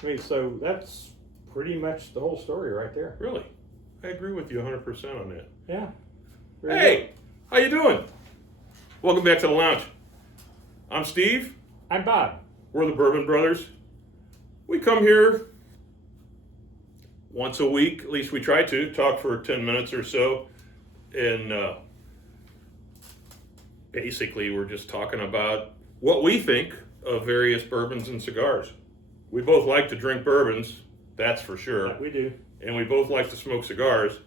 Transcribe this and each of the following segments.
I mean, so that's pretty much the whole story right there. Really, I agree with you 100% on that. Yeah. Hey, how you doing? Welcome back to the lounge. I'm Steve. I'm Bob. We're the Bourbon Brothers. We come here once a week, at least we try to, talk for 10 minutes or so. And basically, we're just talking about what we think of various bourbons and cigars. We both like to drink bourbons, that's for sure. Yeah, we do. And we both like to smoke cigars.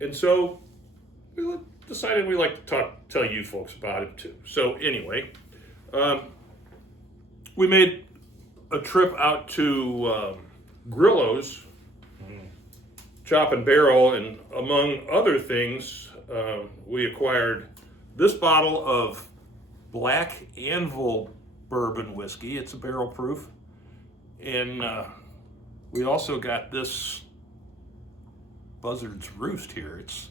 And so we decided we like to tell you folks about it too. So anyway, we made a trip out to Grillo's Chop and Barrel, and among other things, we acquired this bottle of Black Anvil bourbon whiskey. It's a barrel proof. And we also got this Buzzards Roost here. It's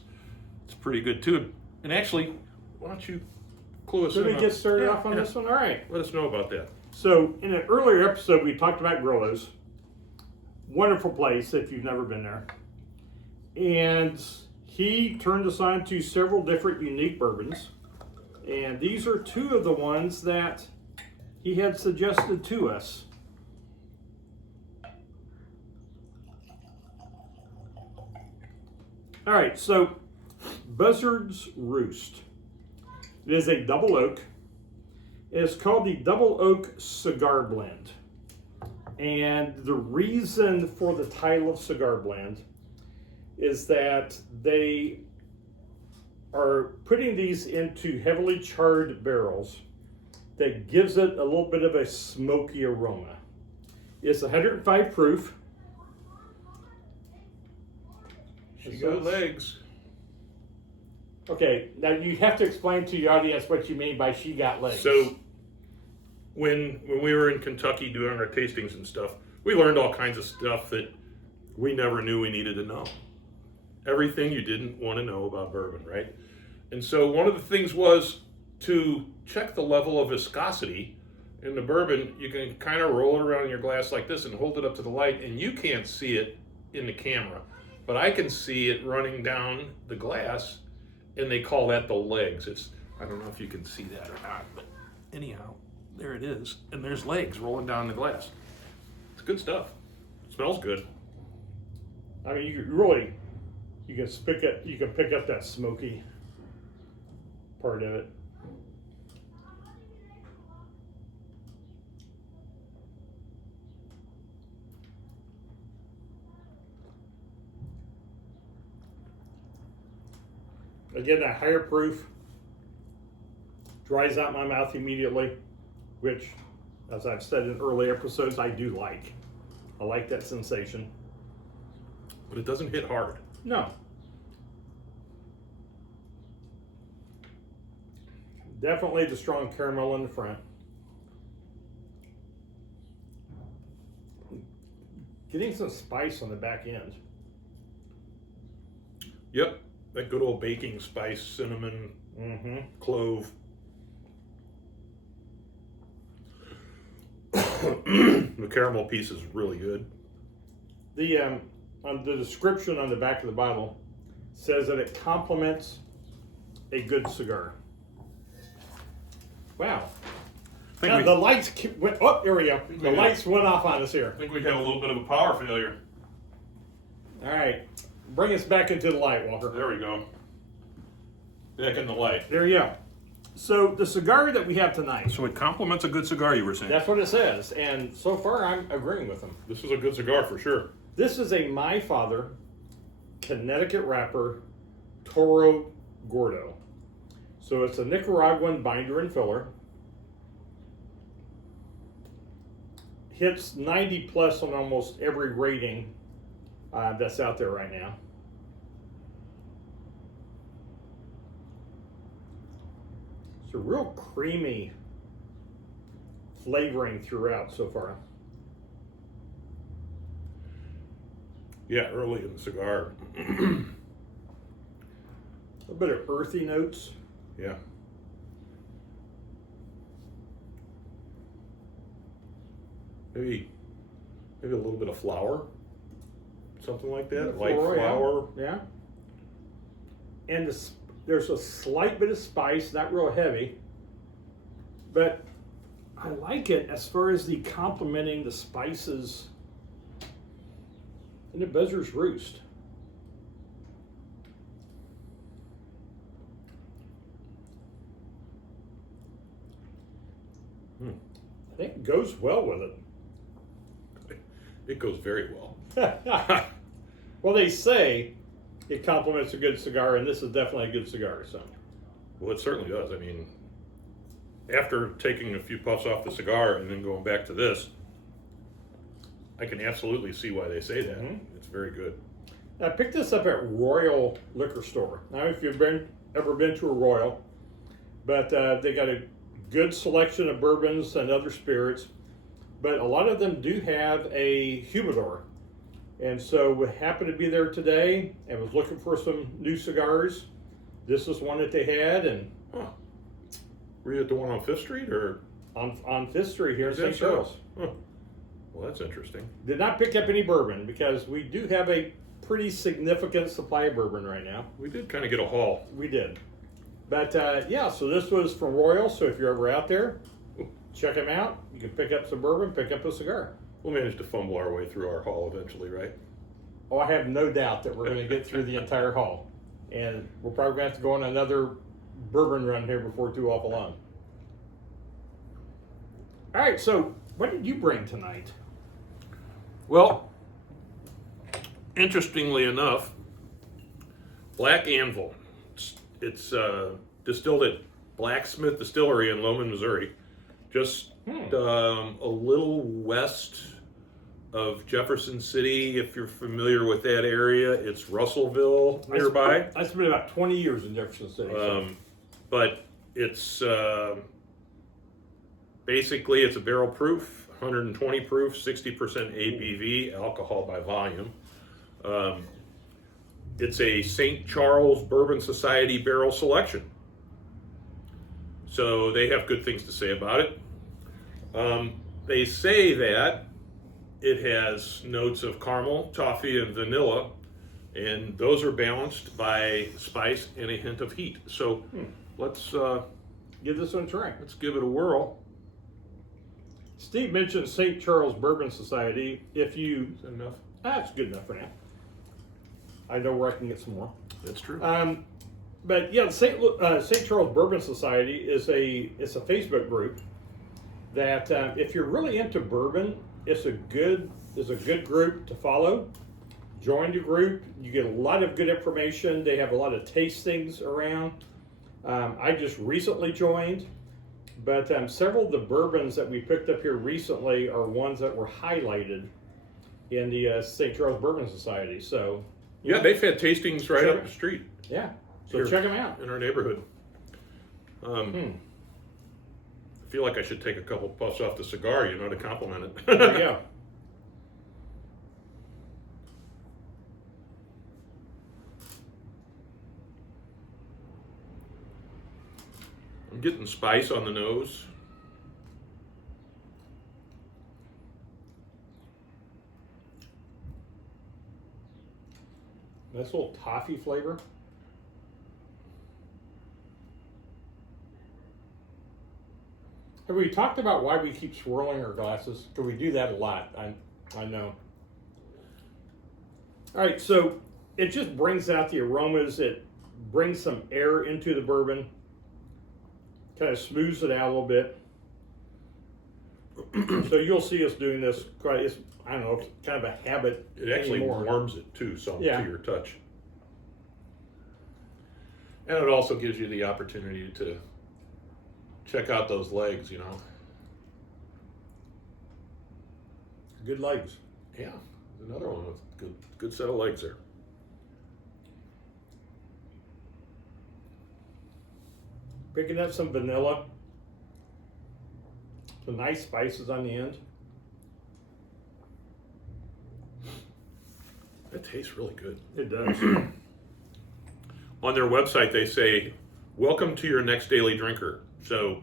pretty good too. And actually, why don't you clue us in? Let me get started off on this one. All right. Let us know about that. So in an earlier episode, we talked about Grillo's. Wonderful place if you've never been there. And he turned us on to several different unique bourbons. And these are two of the ones that he had suggested to us. All right, so Buzzards Roost. It is a double oak. It's called the Double Oak Cigar Blend. And the reason for the title of Cigar Blend is that they are putting these into heavily charred barrels that gives it a little bit of a smoky aroma. It's 105 proof. She got legs. Okay, now you have to explain to the audience what you mean by she got legs. So when we were in Kentucky doing our tastings and stuff, we learned all kinds of stuff that we never knew we needed to know. Everything you didn't want to know about bourbon, right? And so one of the things was to check the level of viscosity in the bourbon. You can kind of roll it around in your glass like this and hold it up to the light, and you can't see it in the camera, but I can see it running down the glass, and they call that the legs. I don't know if you can see that or not, but anyhow, there it is. And there's legs rolling down the glass. It's good stuff. It smells good. I mean, you can pick up that smoky part of it. Again, that higher proof dries out my mouth immediately, which, as I've said in early episodes, I do like. I like that sensation. But it doesn't hit hard. No. Definitely the strong caramel in the front. Getting some spice on the back end. Yep. That good old baking spice, cinnamon, clove. The caramel piece is really good. On the description on the back of the bottle says that it complements a good cigar. Wow. Now, the lights went, oh, there we go. The lights went off on us here. I think we had a little bit of a power failure. All right. Bring us back into the light, Walker. There we go. Back in the light. There you go. So the cigar that we have tonight. So it complements a good cigar, you were saying? That's what it says. And so far, I'm agreeing with them. This is a good cigar for sure. This is a My Father Connecticut wrapper Toro Gordo. So it's a Nicaraguan binder and filler. Hits 90 plus on almost every rating that's out there right now. It's a real creamy flavoring throughout so far. Yeah, early in the cigar. A bit of earthy notes. Yeah. Maybe maybe a little bit of flour, something like that. Light Light flour. Yeah. And there's a slight bit of spice, not real heavy, but I like it as far as the complementing the spices in the Buzzards Roost. I think it goes well with it. It goes very well. Well, they say it complements a good cigar, and this is definitely a good cigar. So, Well, it certainly does. I mean, after taking a few puffs off the cigar and then going back to this, I can absolutely see why they say that. It's very good. I picked this up at Royal Liquor Store. Now, if you've ever been to a Royal, but they got a good selection of bourbons and other spirits, but a lot of them do have a humidor. And so we happened to be there today and was looking for some new cigars. This is one that they had, and Were you at the one on 5th Street or on 5th Street here in Is that St. Charles. Huh. Well, that's interesting. Did not pick up any bourbon because we do have a pretty significant supply of bourbon right now. We did kind of get a haul. We did. But yeah, so this was from Royal, so if you're ever out there, check them out. You can pick up some bourbon, pick up a cigar. We'll manage to fumble our way through our haul eventually, right? Oh, I have no doubt that we're going to get through the entire haul. And we're probably going to have to go on another bourbon run here before too awful long. All right, so what did you bring tonight? Well, interestingly enough, Black Anvil. It's distilled at Blacksmith Distillery in Lowman, Missouri, just a little west of Jefferson City. If you're familiar with that area, it's Russellville nearby. I spent about 20 years in Jefferson City. But it's basically it's a barrel proof, 120 proof, 60% ABV, alcohol by volume. It's a St. Charles Bourbon Society barrel selection. So they have good things to say about it. They say that it has notes of caramel, toffee, and vanilla, and those are balanced by spice and a hint of heat. So let's give this one a try. Let's give it a whirl. Steve mentioned St. Charles Bourbon Society. If you, Is that enough? That's good enough for now. I know where I can get some more. That's true. But yeah, St. Charles Bourbon Society is a Facebook group that if you're really into bourbon, it's a good group to follow. Join the group. You get a lot of good information. They have a lot of tastings around. I just recently joined, but several of the bourbons that we picked up here recently are ones that were highlighted in the St. Charles Bourbon Society. So yeah, they've had tastings right up the street. Yeah, so Here check them out. in our neighborhood. I feel like I should take a couple puffs off the cigar, to compliment it. There you go. I'm getting spice on the nose. Nice little toffee flavor. Have we talked about why we keep swirling our glasses? Because we do that a lot, I know. All right, so it just brings out the aromas. It brings some air into the bourbon. Kind of smooths it out a little bit. So you'll see us doing this quite, I don't know, it's kind of a habit. It actually anymore. warms it too, some Yeah. to your touch. And it also gives you the opportunity to check out those legs, Good legs. Yeah, there's another one with good set of legs there. Picking up some vanilla. Some nice spices on the end. That tastes really good. It does. On their website, they say, "Welcome to your next daily drinker." So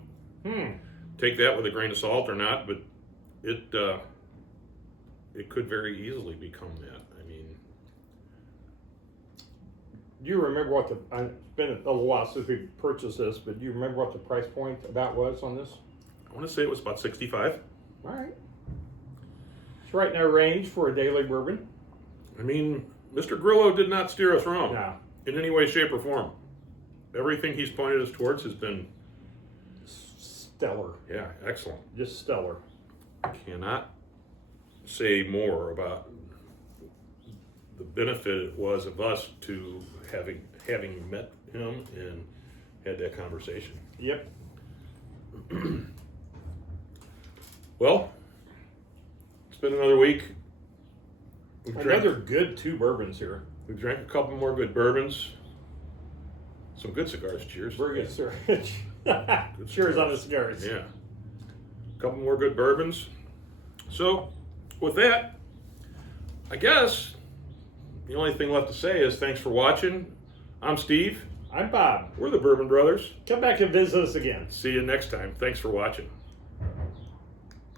take that with a grain of salt or not, but it could very easily become that. I mean, Do you remember what it's been a little while since we purchased this, but do you remember what the price point about was on this? I want to say it was about 65. All right. It's right in our range for a daily bourbon. I mean, Mr. Grillo did not steer us wrong No. in any way, shape, or form. Everything he's pointed us towards has been, Stellar. yeah, excellent. Just stellar. Cannot say more about the benefit it was of us to having met him and had that conversation. Yep. Well, it's been another week. Another good 2 bourbons here. We drank a couple more good bourbons. Some good cigars. Cheers. Very good, sir. Good Cheers on the cigars. cigars. Yeah. A couple more good bourbons. So, with that, I guess the only thing left to say is thanks for watching. I'm Steve. I'm Bob. We're the Bourbon Brothers. Come back and visit us again. See you next time. Thanks for watching.